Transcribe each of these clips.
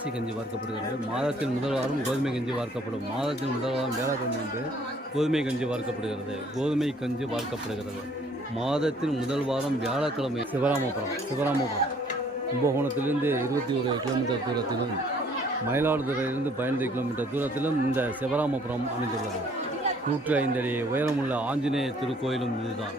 அரிசி கஞ்சி வார்க்கப்படுகிறது. மாதத்தின் முதல் வாரம் கோதுமை கஞ்சி வார்க்கப்படும். மாதத்தின் முதல் வாரம் வேளாக்கிழமை என்று கோதுமை கஞ்சி வார்க்கப்படுகிறது. கோதுமை கஞ்சி வார்க்கப்படுகிறது. மாதத்தின் முதல் வாரம் வியாழக்கிழமை சிவராமபுரம் சிவராமபுரம் கும்பகோணத்திலிருந்து இருபத்தி ஒரு கிலோமீட்டர் தூரத்திலும் மயிலாடுதுறையிலிருந்து பதினைந்து கிலோமீட்டர் தூரத்திலும் இந்த சிவராமபுரம் அமைந்துள்ளது. நூற்றி ஐந்து அடி உயரமுள்ள ஆஞ்சநேய திருக்கோயிலும் இதுதான்.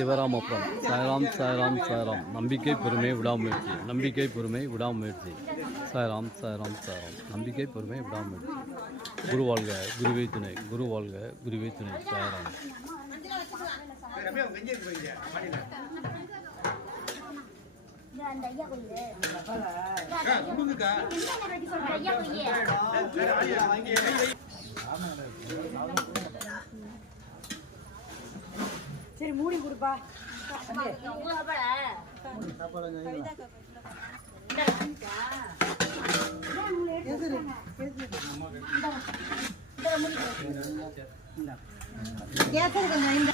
சிவராமபுரம். சாய்ராம் சாய்ராம் சாய்ராம். நம்பிக்கை பொறுமை விடாமுயற்சி. நம்பிக்கை பொறுமை விடாமுயற்சி. சாய்ராம் சாய்ராம் சாய்ராம். நம்பிக்கை பொறுமை விடாமுயற்சி. குரு வாழ்க குருவே துணை. குரு வாழ்க குருவே துணை. சாய்ராம். ஐயா சரி மூடி கொடுப்பா. கேசரி கொஞ்சம் இந்த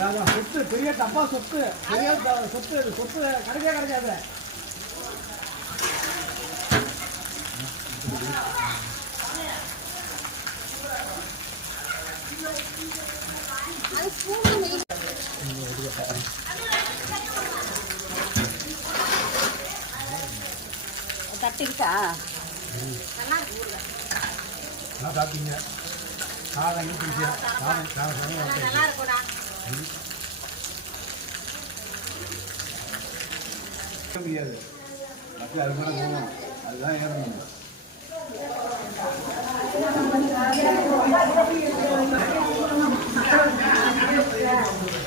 சொத்து பெரிய டப்பா சொத்து. பெரிய சொத்து இது சொத்து கிடைக்கவே கிடைக்காது. தட்டிக்கிட்டா? நான் சாப்பிட்டீங்க. சாதம் சாதம் சாதம் சாதம் நல்லா முடியாது மக்கள் அது மேலே போகணும் அதுதான் ஏறணும் யாராங்கண்ணா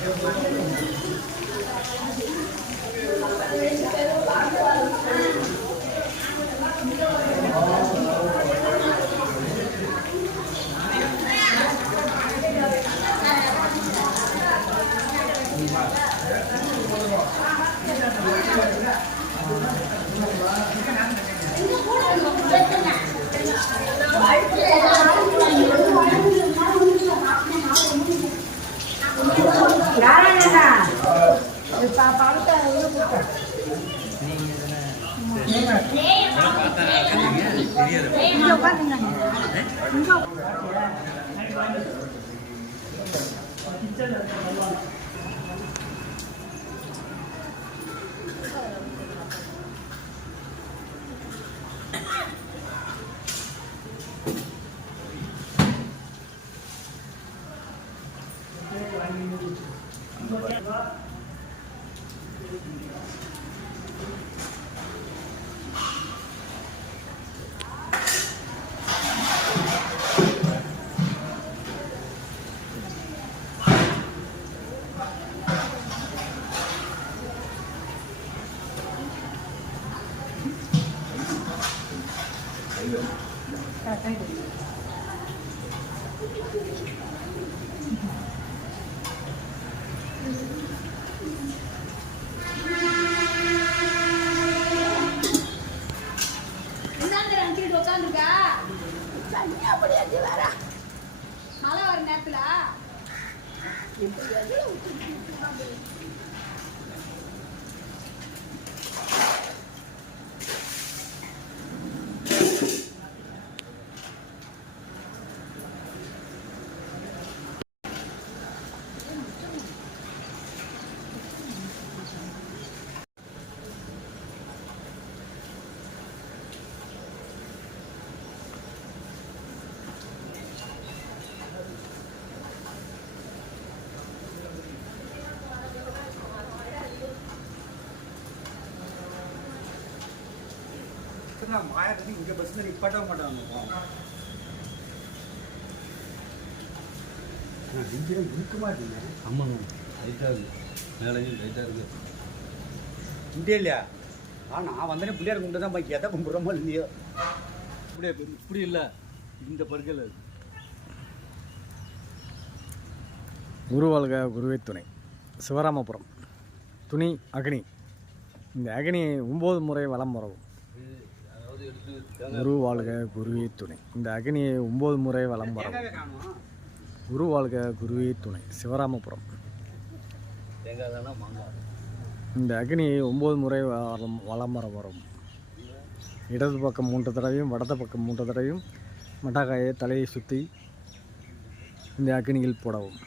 인사 오빠 생각이에요. 인사 오빠. 진짜 잘 大丈夫です。மாயாட்டி இங்கே பஸ்ஸில் நிப்பாட்டவே மாட்டாங்க. இன்ஜினை இழுக்க மாட்டீங்க ஆமாம் லைட்டாக இருக்குது மேலேயும் லைட்டாக இருக்குது இங்கே இல்லையா? ஆ நான் வந்தேனே பிள்ளையார் கும்பிட்டு தான் பாக்கி எதை கும்பிட்றோமோ இல்லையோ? இப்படி இப்படி இல்லை. இந்த பருக்கையில் இருக்கு. குருவாழ்க குருவே துணை. சிவராமபுரம். துணி அக்னி. இந்த அக்னி ஒம்பது முறை வலம் வரவும். குரு வாழ்க குருவே துணை. இந்த அக்னியை ஒம்பது முறை வலம் வரவும். குரு வாழ்க குருவே துணை. சிவராமபுரம். இந்த அக்னியை ஒம்பது முறை வலம் வலம் வர வரும் இடது பக்கம் மூன்று தடவையும் வடது பக்கம் மூன்று தடவையும் மட்டாக்காயை தலையை சுற்றி இந்த அக்னியில் போடவும்.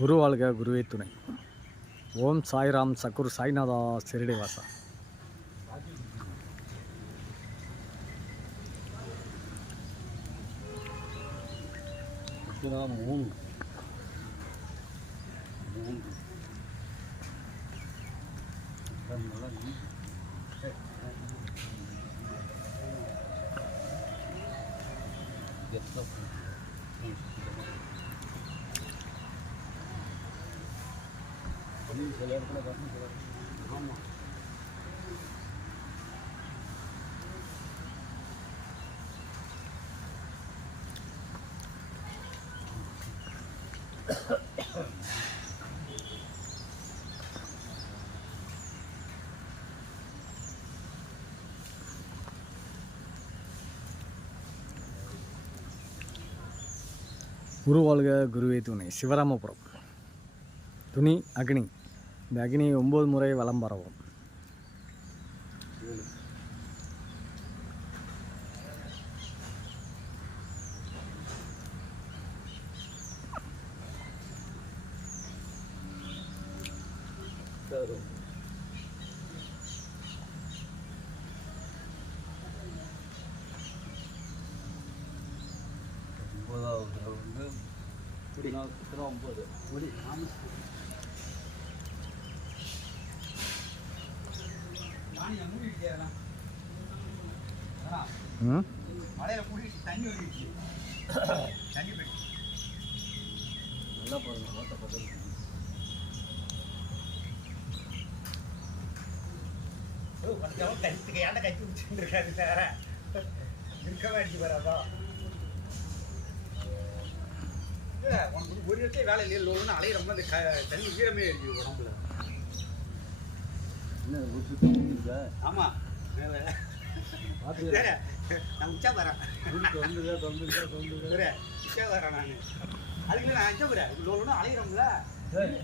குரு வாழ்க குருவே துணை. ஓம் சாய்ராம் சக்குர் சாய்நாதா சிறிடைவாசா. வாசா இதுதான் மூணு மூன்று நல்லா இருக்கு. எத்தனை பூ? ம், இந்த மாதிரி. பண்ணி சில இடத்துல பண்ணி சில இடத்துல ஆமாம் குரு வாழ்க குருவே துணை சிவராமபுரம் துணி அக்னி இந்த அக்னியை ஒம்பது முறை வலம் வரவும் இத்தனை ஒம்பது ம்? மழையில மூடிட்டு தண்ணி ஓடிடுச்சு தண்ணி போயிடுச்சு. நல்லா பாருங்க ஓட்ட கொஞ்சம் கழுத்துக்கு ஏன்டா கட்டி வச்சுட்டு இருக்காரு சார்? இருக்கவே அடிச்சு வராதா இல்ல, உனக்கு ஒரு இடத்துல வேலை இல்லையா லோன்னு அலையிறப்ப அந்த க- தண்ணி ஈரமே இருக்கு உடம்புல. என்ன ஒரு சுத்தம் இருக்கா ஆமா. மேல. பார்த்து சரி, நான் உச்சா வரேன் உச்சா வரேன் நான். அதுக்கு நான் அஞ்சா வரேன் லோன்னு அலையிறோம்ல. சரி